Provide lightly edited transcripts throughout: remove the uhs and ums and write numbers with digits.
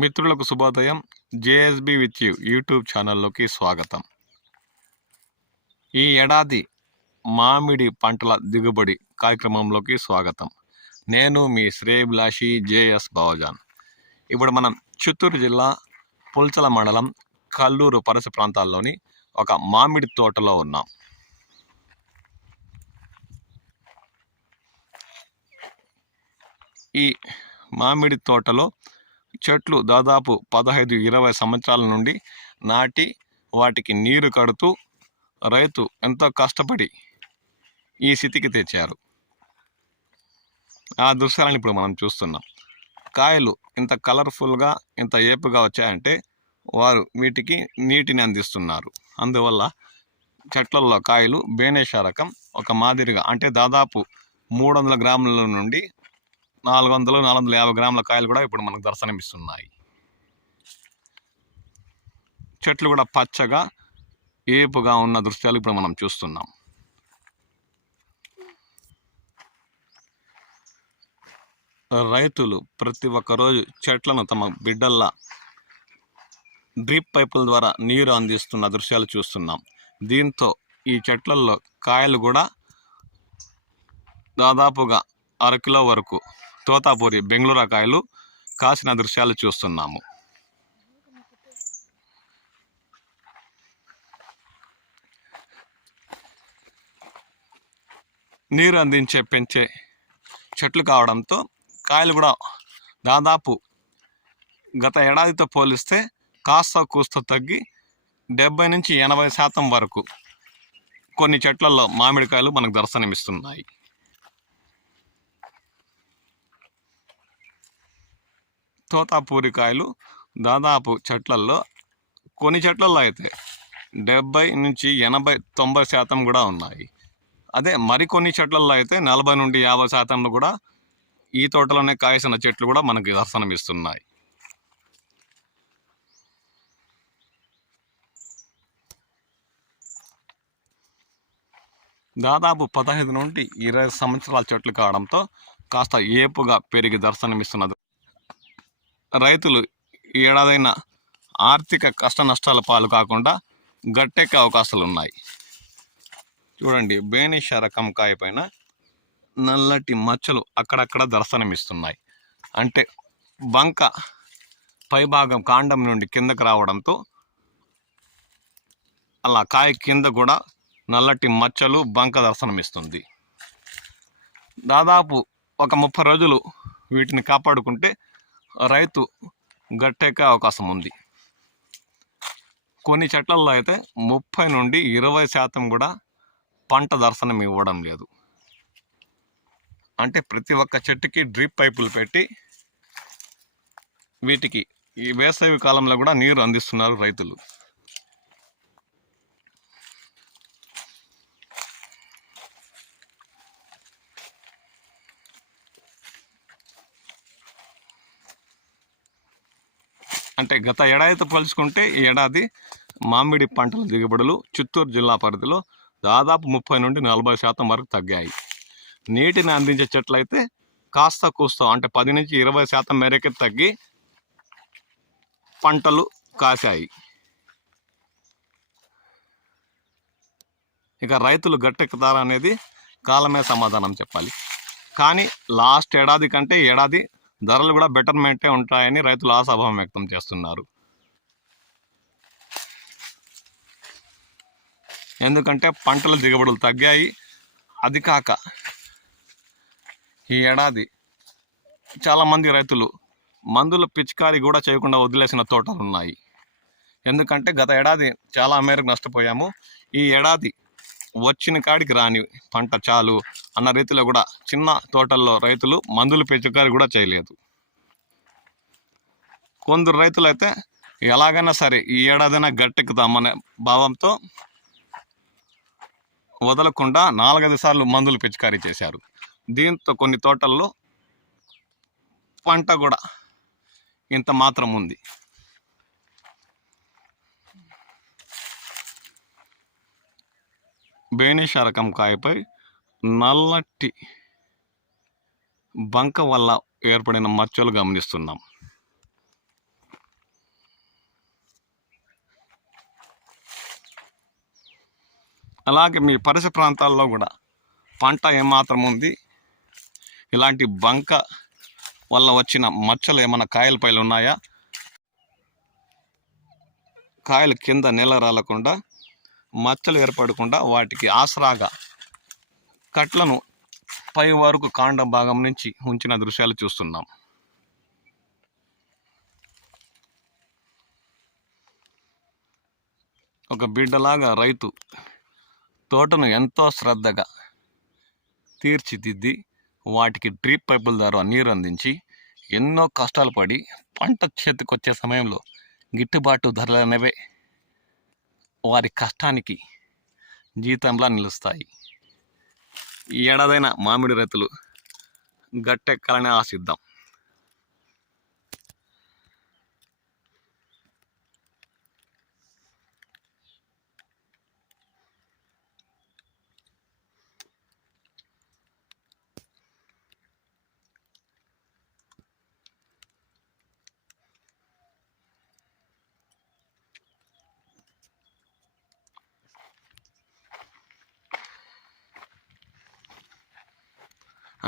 మిత్రులకు శుభోదయం. JSB with you YouTube ఛానల్లోకి స్వాగతం. ఈ ఏడాది మామిడి పంటల దిగుబడి కార్యక్రమంలోకి స్వాగతం. నేను మీ శ్రేయభిలాషి జేఎస్ బావజాన్. ఇప్పుడు మనం చిత్తూరు జిల్లా పుల్చల మండలం కల్లూరు పరిసర ప్రాంతాల్లోని ఒక మామిడి తోటలో ఉన్నాం. ఈ మామిడి తోటలో చెట్లు దాదాపు 15-20 సంవత్సరాల నుండి నాటి వాటికి నీరు కడుతూ రైతు ఎంతో కష్టపడి ఈ స్థితికి తెచ్చారు. ఆ దృశ్యాలను ఇప్పుడు మనం చూస్తున్నాం. కాయలు ఇంత కలర్ఫుల్గా ఇంత ఏపుగా వచ్చాయంటే వారు వీటికి నీటిని అందిస్తున్నారు. అందువల్ల చెట్లలో కాయలు బేనేషా రకం ఒక మాదిరిగా అంటే దాదాపు 300 గ్రాముల నుండి 400-450 గ్రాముల కాయలు కూడా ఇప్పుడు మనకు దర్శనమిస్తున్నాయి. చెట్లు కూడా పచ్చగా ఏపుగా ఉన్న దృశ్యాలు ఇప్పుడు మనం చూస్తున్నాం. రైతులు ప్రతి ఒక్క రోజు చెట్లను తమ బిడ్డల్లా డ్రిప్ పైపుల ద్వారా నీరు అందిస్తున్న దృశ్యాలు చూస్తున్నాం. దీంతో ఈ చెట్లలో కాయలు కూడా దాదాపుగా 1/2 కిలో వరకు తోతాపూరి బెంగళూరు కాయలు కాసిన దృశ్యాలు చూస్తున్నాము. నీరు అందించే పెంచే చెట్లు కావడంతో కాయలు కూడా దాదాపు గత ఏడాదితో పోలిస్తే కాస్త కూస్త తగ్గి 70-80% వరకు కొన్ని చెట్లలో మామిడికాయలు మనకు దర్శనమిస్తున్నాయి. తోతాపూరి కాయలు దాదాపు చెట్లల్లో కొన్ని చెట్లలో అయితే 70-80-90% కూడా ఉన్నాయి. అదే మరికొన్ని చెట్లలో అయితే 40-50% కూడా ఈ తోటలోనే కాయసిన చెట్లు కూడా మనకి దర్శనమిస్తున్నాయి. దాదాపు 15-20 సంవత్సరాల చెట్లు కావడంతో కాస్త ఏపుగా పెరిగి దర్శనమిస్తున్నది. రైతులు ఈ ఏడాదైనా ఆర్థిక కష్ట నష్టాల పాలు కాకుండా గట్టెక్కే అవకాశాలు ఉన్నాయి. చూడండి, బేనిషా రకం కాయ పైన నల్లటి మచ్చలు అక్కడక్కడ దర్శనమిస్తున్నాయి. అంటే బంక పైభాగం కాండం నుండి కిందకు రావడంతో అలా కాయ కింద కూడా నల్లటి మచ్చలు బంక దర్శనమిస్తుంది. దాదాపు ఒక 30 రోజులు వీటిని కాపాడుకుంటే రైతు గట్టెక్కే అవకాశం ఉంది. కొన్ని చెట్లలో అయితే 30-20% కూడా పంట దర్శనం ఇవ్వడం లేదు. అంటే ప్రతి ఒక్క చెట్టుకి డ్రిప్ పైపులు పెట్టి వీటికి ఈ వేసవి కాలంలో కూడా నీరు అందిస్తున్నారు రైతులు. అంటే గత ఏడాదితో పోల్చుకుంటే ఈ ఏడాది మామిడి పంటల దిగుబడులు చిత్తూరు జిల్లా పరిధిలో దాదాపు 30-40% వరకు తగ్గాయి. నీటిని అందించే చెట్లు అయితే కాస్త కూస్త అంటే 10-20% మేరకే తగ్గి పంటలు కాశాయి. ఇక రైతులు గట్టెక్కుతారనేది కాలమే సమాధానం చెప్పాలి. కానీ లాస్ట్ ఏడాది కంటే ఏడాది ధరలు కూడా బెటర్మెంటే ఉంటాయని రైతులు ఆశాభావం వ్యక్తం చేస్తున్నారు. ఎందుకంటే పంటల దిగుబడులు తగ్గాయి. అది కాక ఈ ఏడాది చాలామంది రైతులు మందుల పిచికారీ కూడా చేయకుండా వదిలేసిన తోటలు ఉన్నాయి. ఎందుకంటే గత ఏడాది చాలా మేరకు నష్టపోయాము. ఈ ఏడాది వచ్చిన కాడికి రాని పంట చాలు అన్న రీతిలో కూడా చిన్న తోటల్లో రైతులు మందులు పిచికారీ కూడా చేయలేదు. కొందరు రైతులు అయితే ఎలాగైనా సరే ఈ ఏడాదైనా గట్టెక్కుతామనే భావంతో వదలకుండా 4-5 సార్లు మందులు పిచికారీ చేశారు. దీంతో కొన్ని తోటల్లో పంట కూడా ఇంత మాత్రం ఉంది. బేనిషా రకం కాయపై నల్లటి బంక వల్ల ఏర్పడిన మచ్చలు గమనిస్తున్నాం. అలాగే మీ పరిసర ప్రాంతాల్లో కూడా పంట ఏమాత్రం ఉంది, ఇలాంటి బంక వల్ల వచ్చిన మచ్చలు ఏమైనా కాయల పైలు ఉన్నాయా, కాయలు కింద నేల రాలకుండా మచ్చలు ఏర్పడకుండా వాటికి ఆసరాగా కట్లను పై వరకు కాండ భాగం నుంచి ఉంచిన దృశ్యాలు చూస్తున్నాం. ఒక బిడ్డలాగా రైతు తోటను ఎంతో శ్రద్ధగా తీర్చిదిద్ది వాటికి డ్రిప్ పైపుల ద్వారా నీరు అందించి ఎన్నో కష్టాలు పడి పంట చేతికొచ్చే సమయంలో గిట్టుబాటు ధరలు అనేవే వారి కష్టానికి జీతంలా నిలుస్తాయి. ఈ ఏడాదైనా మామిడి రైతులు గట్టెక్కాలని ఆశిద్దాం.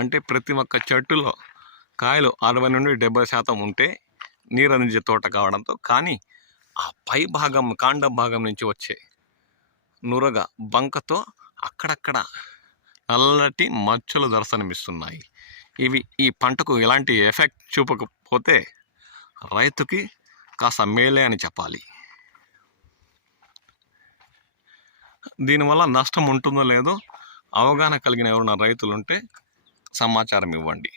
అంటే ప్రతి ఒక్క చెట్టులో కాయలు 60 నుండి 70% ఉంటే నీరు అందించే తోట కావడంతో, కానీ ఆ పై భాగం కాండం భాగం నుంచి వచ్చే నురగ బంకతో అక్కడక్కడ నల్లటి మచ్చలు దర్శనమిస్తున్నాయి. ఇవి ఈ పంటకు ఎలాంటి ఎఫెక్ట్ చూపకపోతే రైతుకి కాస్త మేలే అని చెప్పాలి. దీనివల్ల నష్టం ఉంటుందో లేదో అవగాహన కలిగిన ఎవరైనా రైతులుంటే సమాచారం ఇవ్వండి.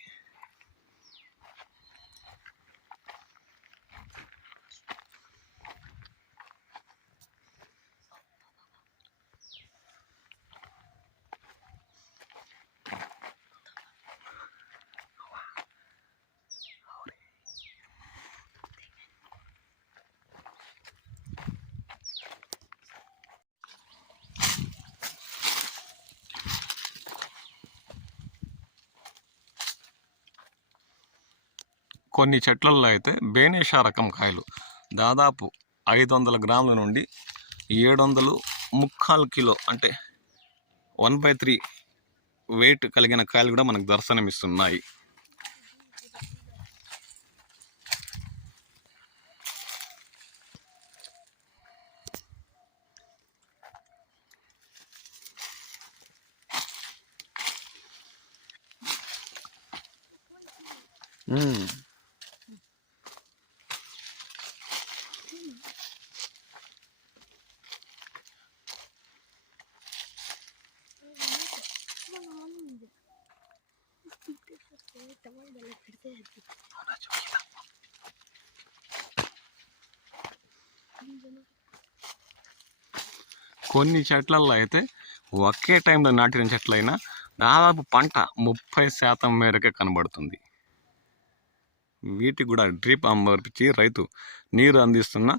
కొన్ని చెట్లల్లో అయితే బేనేషా రకం కాయలు దాదాపు 500 గ్రాముల నుండి 700 ముక్కాలు కిలో అంటే 1/3 వెయిట్ కలిగిన కాయలు కూడా మనకు దర్శనమిస్తున్నాయి. కొన్ని చెట్లల్లో అయితే ఒకే టైంలో నాటిన చెట్లైనా దాదాపు పంట 30% మేరకే కనబడుతుంది. వీటికి కూడా డ్రిప్ అమర్చి రైతు నీరు అందిస్తున్న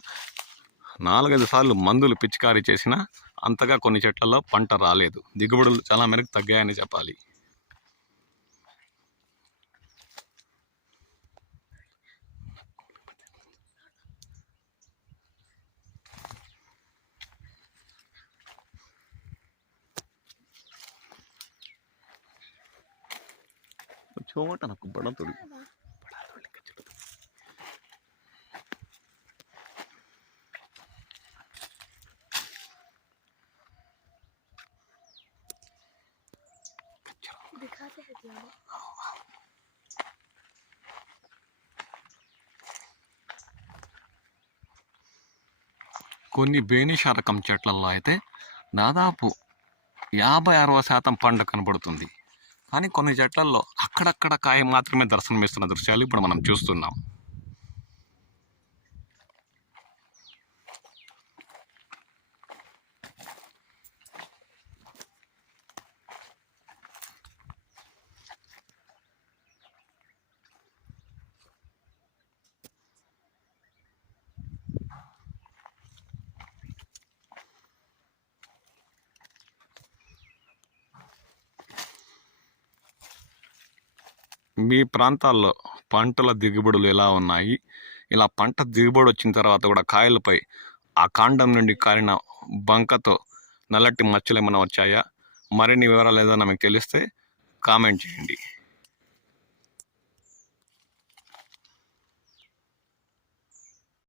4-5 సార్లు మందులు పిచికారీ చేసినా అంతగా కొన్ని చెట్లలో పంట రాలేదు. దిగుబడులు చాలా మేరకు తగ్గాయని చెప్పాలి. छोटा ना बड़ा थोड़ी दिखाते हैं क्या కొన్ని బేనిషా రకం చెట్లలో అయితే దాదాపు 50-60% పంట కనబడుతుంది. కానీ కొన్ని చెట్లల్లో అక్కడక్కడ కాయ మాత్రమే దర్శనమిస్తున్న దృశ్యాలు ఇప్పుడు మనం చూస్తున్నాం. మీ ప్రాంతాల్లో పంటల దిగుబడులు ఎలా ఉన్నాయి? ఇలా పంట దిగుబడి వచ్చిన తర్వాత కూడా కాయలపై ఆ కాండం నుండి కారిన బంకతో నల్లటి మచ్చలు ఏమైనా వచ్చాయా? మరిన్ని వివరాలు ఏదైనా మీకు తెలిస్తే కామెంట్ చేయండి.